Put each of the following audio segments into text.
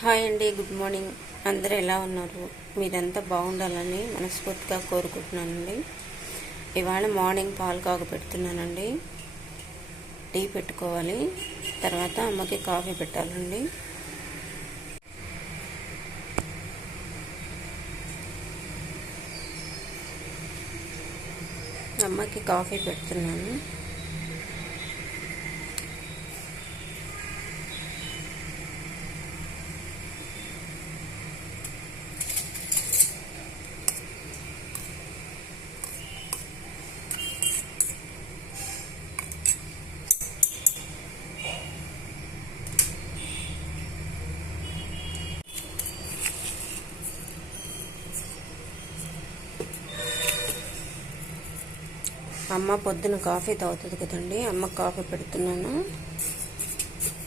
Hi అండి good morning. అందరూ ఎలా ఉన్నారు? మీరంతా బాగుండాలని మనస్ఫూర్తిగా కోరుకుంటున్నానండి. ఇవాళ మార్నింగ్ పాలు కాగ పెడుతున్నానండి టీ పెట్టుకోవాలి. తర్వాత అమ్మకి కాఫీ పెట్టాలండి. అమ్మకి కాఫీ పెడుతున్నాను. అమ్మ పొద్దున కాఫీ తాగుతుంది కదండి అమ్మ కాఫీ పెడుతున్నాను.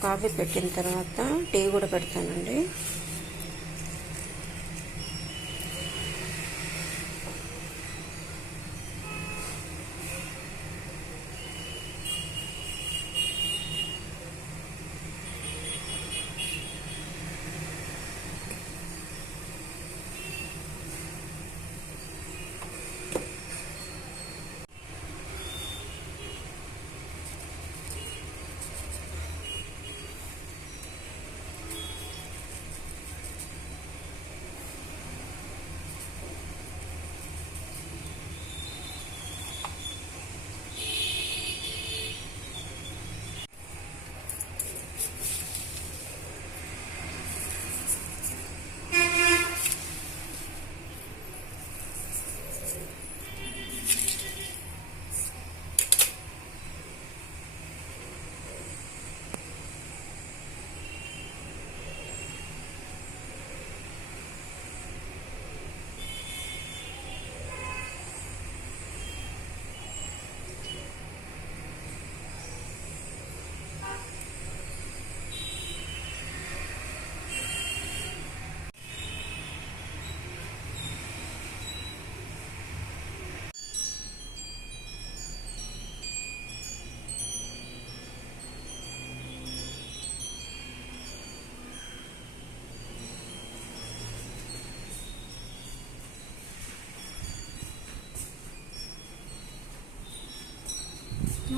కాఫీ పెట్టిన తర్వాత టీ కూడా పెడతానండి.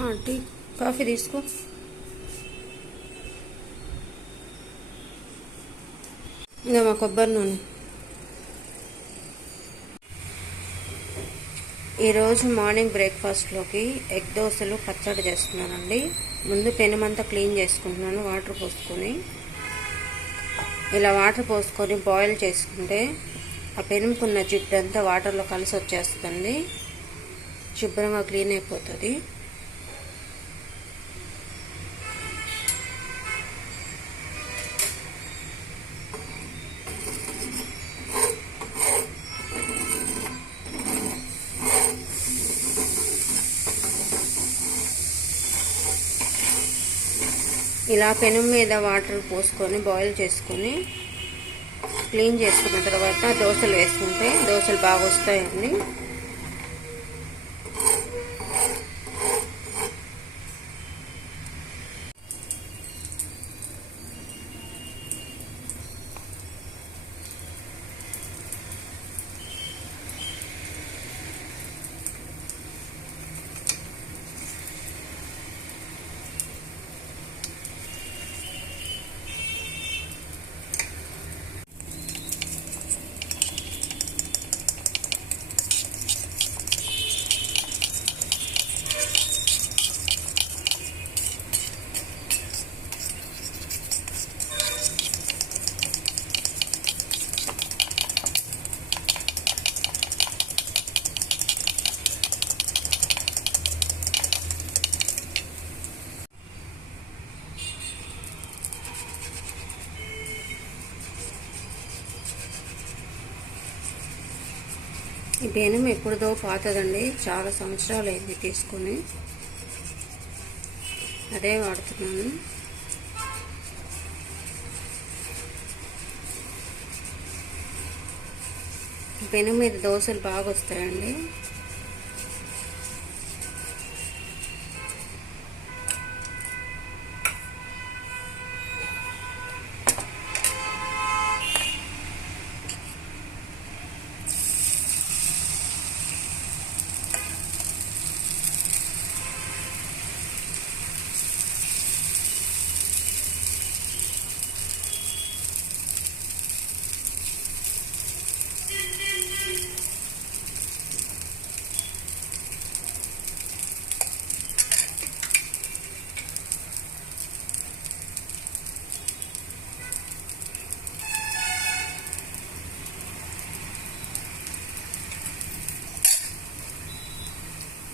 ఆ, టీ కాఫీ తీసుకో ఇంకా మా కొబ్బరి నూనె ఈరోజు మార్నింగ్ బ్రేక్ఫాస్ట్లోకి ఎగ్ దోశలు పచ్చడి చేస్తున్నానండి. ముందు పెనుమంతా క్లీన్ చేసుకుంటున్నాను వాటర్ పోసుకొని. ఇలా వాటర్ పోసుకొని బాయిల్ చేసుకుంటే ఆ పెనుముకున్న జిడ్డంతా వాటర్లో కలిసి వచ్చేస్తుంది శుభ్రంగా క్లీన్ అయిపోతుంది. ఇలా పెనం మీద వాటర్ పోసుకొని బాయిల్ చేసుకొని క్లీన్ చేసుకున్న తర్వాత దోశలు వేసుకుంటే దోశలు బాగా వస్తాయండి. ఈ బేనం ఎప్పుడుదో పాతదండి. చాలా సంవత్సరాలు అయింది తీసుకొని. అదే వాడుతున్నాను. బెనం మీద దోశలు బాగా వస్తాయండి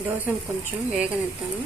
దోశను కొంచెం వేగనిద్దాము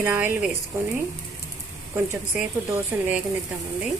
ఇలా ఆయిల్ వేసుకొని కొంచెం సేపు దోశను వేగనిద్దామండి.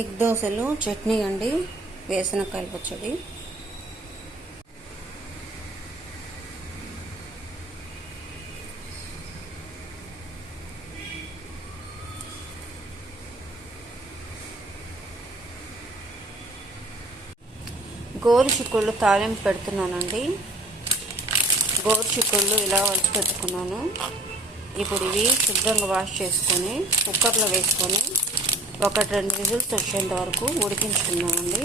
ఎగ్ దోశలు చట్నీ అండి వేసనకాయలు పచ్చడి. గోరు చిక్కుళ్ళు తాలింపు పెడుతున్నానండి. గోరు చిక్కుళ్ళు ఇలా వలిచి పెట్టుకున్నాను. ఇప్పుడు ఇవి శుభ్రంగా వాష్ చేసుకొని కుక్కర్లో వేసుకొని ఒకటి రెండు విజిల్స్ వచ్చేంత వరకు ఉడికించుకున్నామండి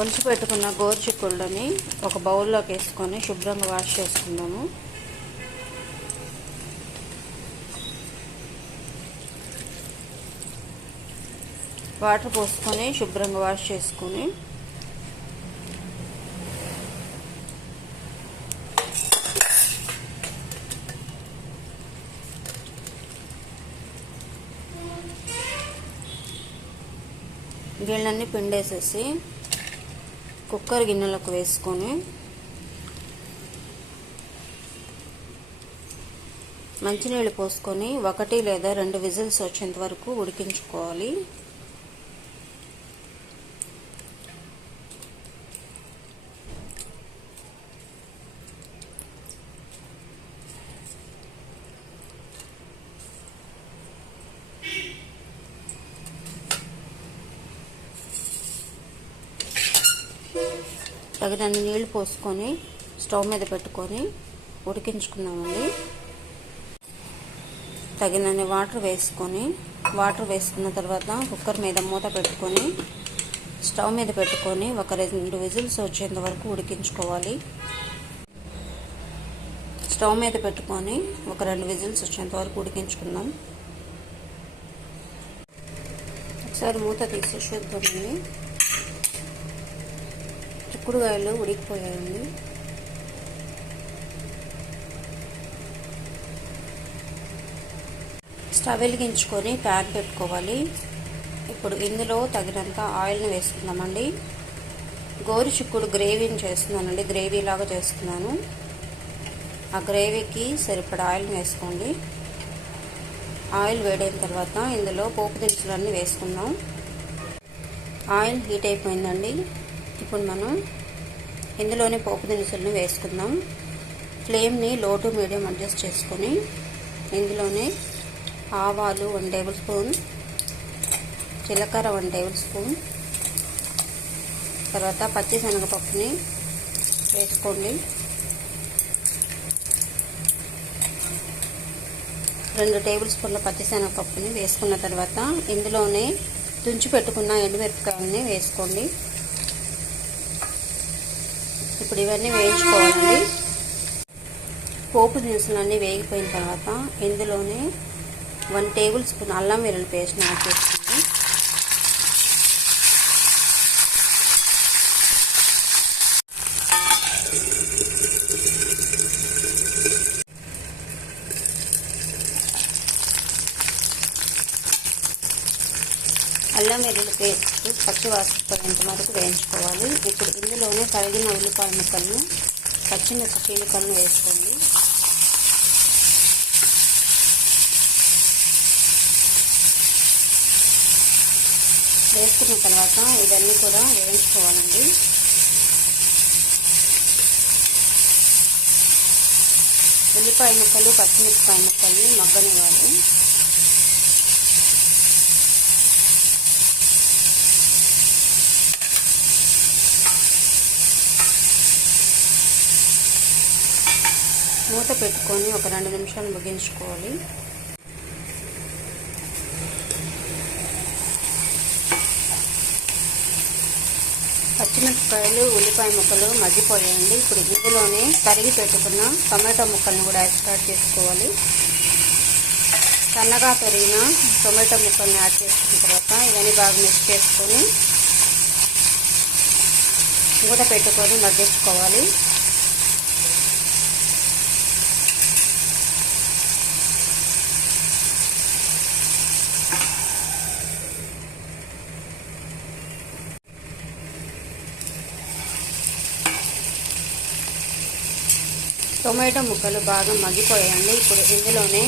ఒలిచి పెట్టుకున్న గోరుచిక్కుళ్ళని ఒక బౌల్లోకి వేసుకొని శుభ్రంగా వాష్ చేసుకుందాము. వాటర్ పోసుకొని శుభ్రంగా వాష్ చేసుకొని వీళ్ళన్నీ పిండేసేసి కుక్కర్ గిన్నెలకు వేసుకొని మంచినీళ్ళు పోసుకొని ఒకటి లేదా రెండు విజిల్స్ వచ్చేంత వరకు ఉడికించుకోవాలి. తగినన్ని నీళ్ళు పోసుకొని స్టవ్ మీద పెట్టుకొని ఉడికించుకున్నామండి తగినన్ని వాటర్ వేసుకొని వాటర్ వేసుకున్న తర్వాత కుక్కర్ మీద మూత పెట్టుకొని స్టవ్ మీద పెట్టుకొని ఒక రెండు విజిల్స్ వచ్చేంత వరకు ఉడికించుకోవాలి. స్టవ్ మీద పెట్టుకొని ఒక రెండు విజిల్స్ వచ్చేంత వరకు ఉడికించుకుందాం. ఒకసారి మూత తీసి చూద్దామండి చిక్కుడుకాయలు ఉడికిపోయాయండి. స్టవ్ వెలిగించుకొని ప్యాన్ పెట్టుకోవాలి. ఇప్పుడు ఇందులో తగినంత ఆయిల్ని వేసుకుందామండి. గోరు చిక్కుడు గ్రేవీని చేస్తున్నానండి గ్రేవీ లాగా చేస్తున్నాను. ఆ గ్రేవీకి సరిపడా ఆయిల్ని వేసుకోండి. ఆయిల్ వేడైన తర్వాత ఇందులో పోపు దినుసులన్నీ వేసుకుందాం. ఆయిల్ హీట్ అయిపోయిందండి. ఇప్పుడు మనం ఇందులోనే పోపు దినుసులను వేసుకుందాం. ఫ్లేమ్ని లో టు మీడియం అడ్జస్ట్ చేసుకొని ఇందులోనే ఆవాలు వన్ టేబుల్ స్పూన్ జీలకర్ర వన్ టేబుల్ స్పూన్ తర్వాత పచ్చి శనగపప్పుని వేసుకోండి. రెండు టేబుల్ స్పూన్ల పచ్చిశనగపప్పుని వేసుకున్న తర్వాత ఇందులోనే తుంచి పెట్టుకున్న ఎండుమిరపకాయలని వేసుకోండి. ఇప్పుడు ఇవన్నీ వేయించుకోవాలండి పోపు దినుసులన్నీ వేగిపోయిన తర్వాత ఇందులోనే వన్ టేబుల్ స్పూన్ అల్లం వెల్లుల్లి పేస్ట్ యాడ్ చేసుకోండి అల్లం వెల్లుల్లి పేస్ట్ పచ్చి వాసిపోయేంత వరకు వేయించుకోవాలి. ఇప్పుడు ఇందులోనే తరిగిన ఉల్లిపాయ ముక్కలను పచ్చిమిర్చి చీలికలను వేసుకోండి. వేసుకున్న తర్వాత ఇవన్నీ కూడా వేయించుకోవాలండి. ఉల్లిపాయ ముక్కలు పచ్చిమిరపకాయ ముక్కల్ని మగ్గనివ్వాలి. మూత పెట్టుకొని ఒక రెండు నిమిషాలు ముగించుకోవాలి. పచ్చిమిరపకాయలు ఉల్లిపాయ ముక్కలు మగ్గిపోయాయండి. ఇప్పుడు ఇందులోనే తరిగి పెట్టుకున్న టమాటో ముక్కల్ని కూడా యాడ్ చేసుకోవాలి. సన్నగా పెరిగిన టొమాటో ముక్కల్ని యాడ్ చేసుకున్న తర్వాత ఇవన్నీ బాగా మిక్స్ చేసుకొని మూత పెట్టుకొని మగ్గించుకోవాలి. టొమాటో ముక్కలు బాగా మగ్గిపోయాయండి. ఇప్పుడు ఇందులోనే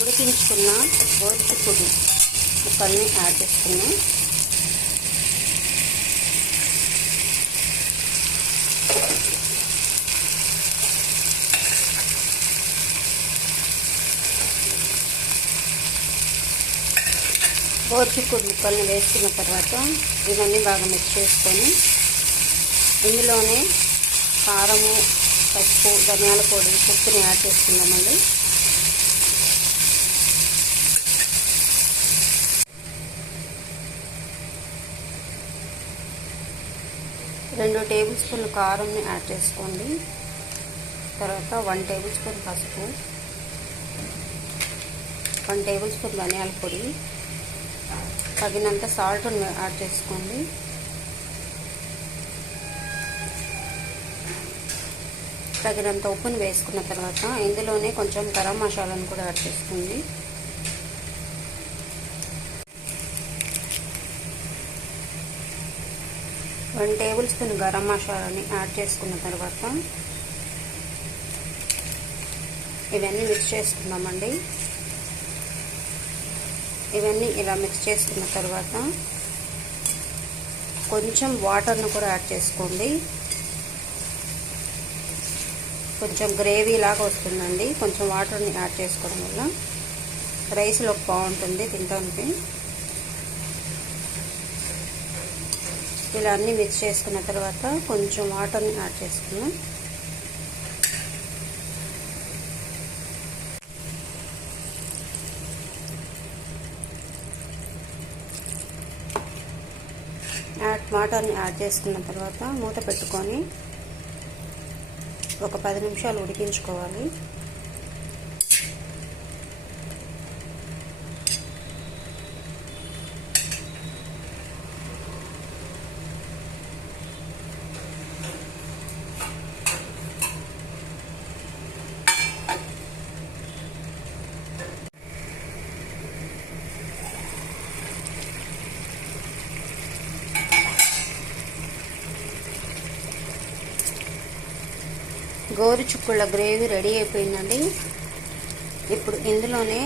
ఉడికించుకున్న గోధుమ పొడి ముక్కల్ని యాడ్ చేసుకున్నాం గోరుచిక్కుడు ముక్కల్ని వేసుకున్న తర్వాత ఇవన్నీ బాగా మిక్స్ చేసుకొని ఇందులోనే కారము పసుపు ధనియాల పొడి ఉప్పుని యాడ్ చేసుకుందామండి. రెండు టేబుల్ స్పూన్లు కారంని యాడ్ చేసుకోండి. తర్వాత వన్ టేబుల్ స్పూన్ పసుపు వన్ టేబుల్ స్పూన్ ధనియాల పొడి తగినంత సాల్ట్ని యాడ్ చేసుకోండి. తగినంత ఉప్పుని వేసుకున్న తర్వాత ఇందులోనే కొంచెం గరం మసాలాను కూడా యాడ్ చేసుకోండి. వన్ టేబుల్ స్పూన్ గరం మసాలాని యాడ్ చేసుకున్న తర్వాత ఇవన్నీ మిక్స్ చేసుకున్నామండి ఇవన్నీ ఇలా మిక్స్ చేసుకున్న తర్వాత కొంచెం వాటర్ను కూడా యాడ్ చేసుకోండి. కొంచెం గ్రేవీ లాగా వస్తుందండి. కొంచెం వాటర్ని యాడ్ చేసుకోవడం వల్ల రైస్లో బాగుంటుంది తింటానికి ఇలా అన్నీ మిక్స్ చేసుకున్న తర్వాత కొంచెం వాటర్ని యాడ్ చేసుకున్నాం యాడ్ వాటర్ని యాడ్ చేసుకున్న తర్వాత మూత పెట్టుకొని ఒక పది నిమిషాలు ఉడికించుకోవాలి. గోరు చుక్కుళ్ళ గ్రేవీ రెడీ అయిపోయిందండి. ఇప్పుడు ఇందులోనే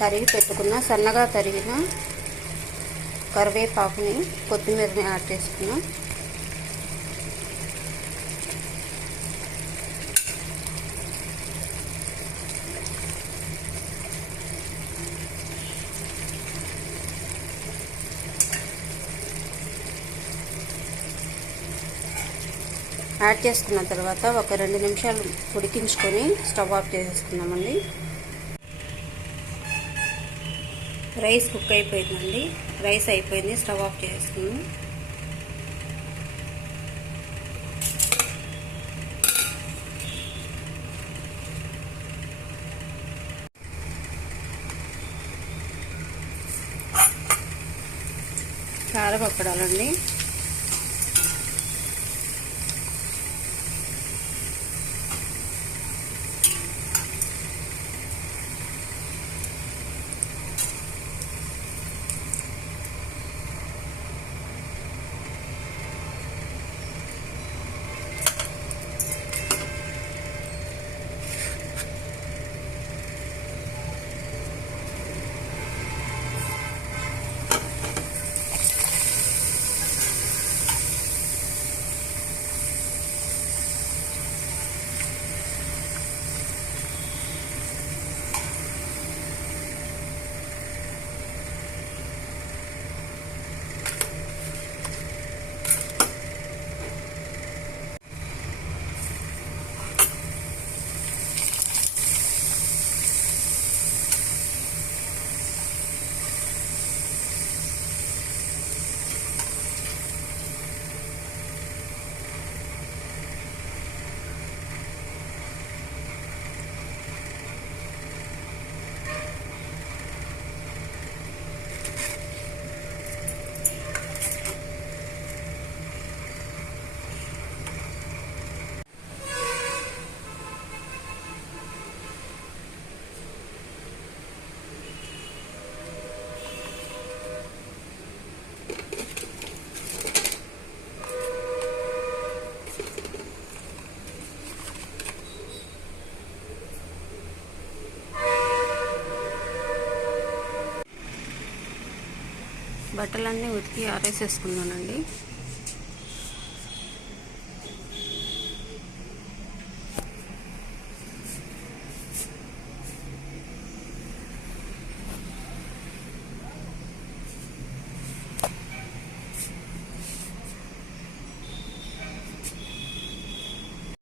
తరిగి పెట్టుకున్న సన్నగా తరిగిన కరివేపాకుని కొత్తిమీరని యాడ్ చేసుకున్నాం. యాడ్ చేసుకున్న తర్వాత ఒక రెండు నిమిషాలు ఉడికించుకొని స్టవ్ ఆఫ్ చేసేసుకున్నామండి రైస్ కుక్ అయిపోయిందండి. రైస్ అయిపోయింది స్టవ్ ఆఫ్ చేసుకున్నాం కారపప్పడాలండి బట్టలన్నీ ఉతికి ఆరేసేసుకున్నానండి.